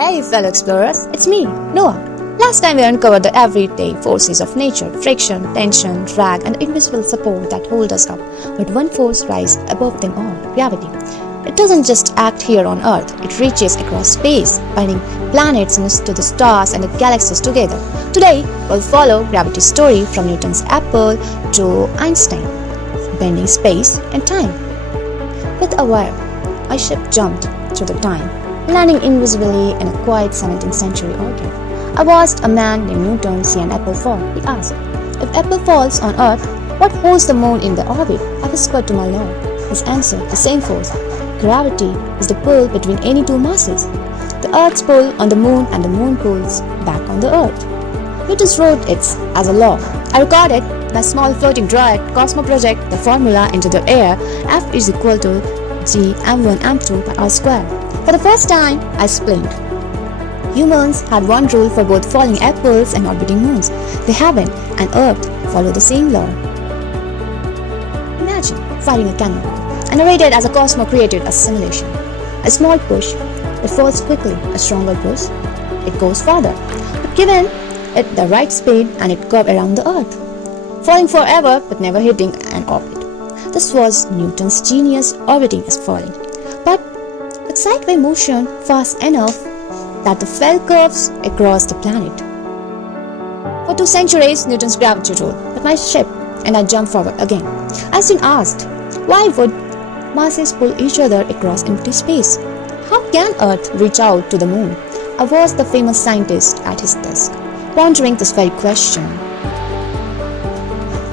Hey fellow explorers, it's me, Noah. Last time we uncovered the everyday forces of nature, friction, tension, drag and invisible support that hold us up. But one force rises above them all, gravity. It doesn't just act here on Earth, it reaches across space, binding planets to the stars and the galaxies together. Today, we'll follow gravity's story from Newton's apple to Einstein, bending space and time. With a wire, my ship jumped through the time, landing invisibly in a quiet 17th century orchid. I watched a man named Newton see an apple fall. He asked, "If apple falls on Earth, what holds the moon in the orbit?" I whispered to my Lord. His answer, the same force. Gravity is the pull between any two masses. The Earth's pull on the moon and the moon pulls back on the Earth. Newton wrote it as a law. I recorded my small floating droid Cosmo project the formula into the air. F is equal to G m1 m2 by r square. For the first time, I explained. Humans had one rule for both falling apples and orbiting moons. They haven't, and Earth followed the same law. Imagine firing a cannonball. I narrated as a Cosmo created a simulation. A small push, it falls quickly. A stronger push, it goes farther. But given it the right speed and it curved around the Earth, falling forever but never hitting an orbit. This was Newton's genius. Orbiting is falling, but with sideway motion fast enough that the fell curves across the planet. For 2 centuries, Newton's gravity ruled, but my ship and I jumped forward again. Einstein asked, why would masses pull each other across empty space? How can Earth reach out to the moon? I was the famous scientist at his desk, pondering this very question.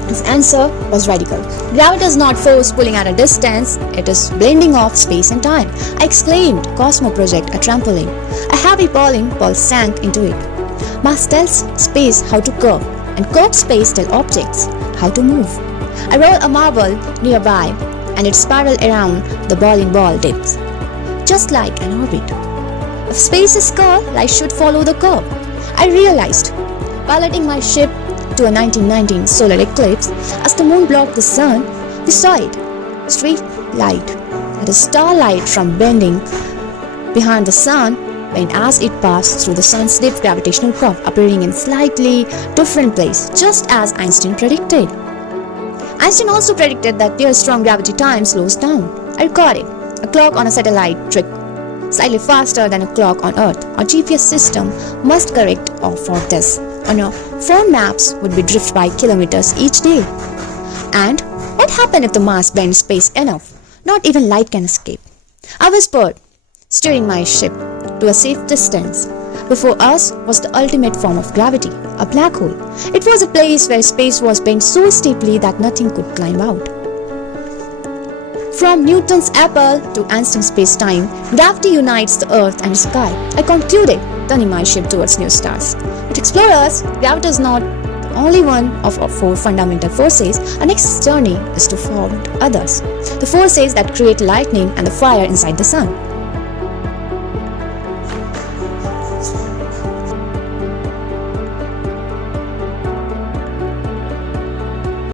His answer was radical. Gravity is not force pulling at a distance, it is blending of space and time. I exclaimed, Cosmo project, a trampoline. A heavy bowling ball sank into it. Mass tells space how to curve, and curved space tells objects how to move. I rolled a marble nearby, and it spiraled around the bowling ball dips, just like an orbit. If space is curved, light should follow the curve. I realized, piloting my ship to a 1919 solar eclipse, as the moon blocked the sun, we saw it, straight light, that is starlight from bending behind the sun, when as it passed through the sun's deep gravitational curve, appearing in slightly different place, just as Einstein predicted. Einstein also predicted that their strong gravity time slows down. I recorded a clock on a satellite trick slightly faster than a clock on Earth. Our GPS system must correct for this. On our phone maps would be drift by kilometers each day. And what happened if the mass bends space enough? Not even light can escape. I whispered, steering my ship to a safe distance. Before us was the ultimate form of gravity, a black hole. It was a place where space was bent so steeply that nothing could climb out. From Newton's apple to Einstein's space-time, gravity unites the Earth and the sky. I concluded, turning my ship towards new stars. But explorers, gravity is not the only one of our 4 fundamental forces. Our next journey is to find others. The forces that create lightning and the fire inside the sun.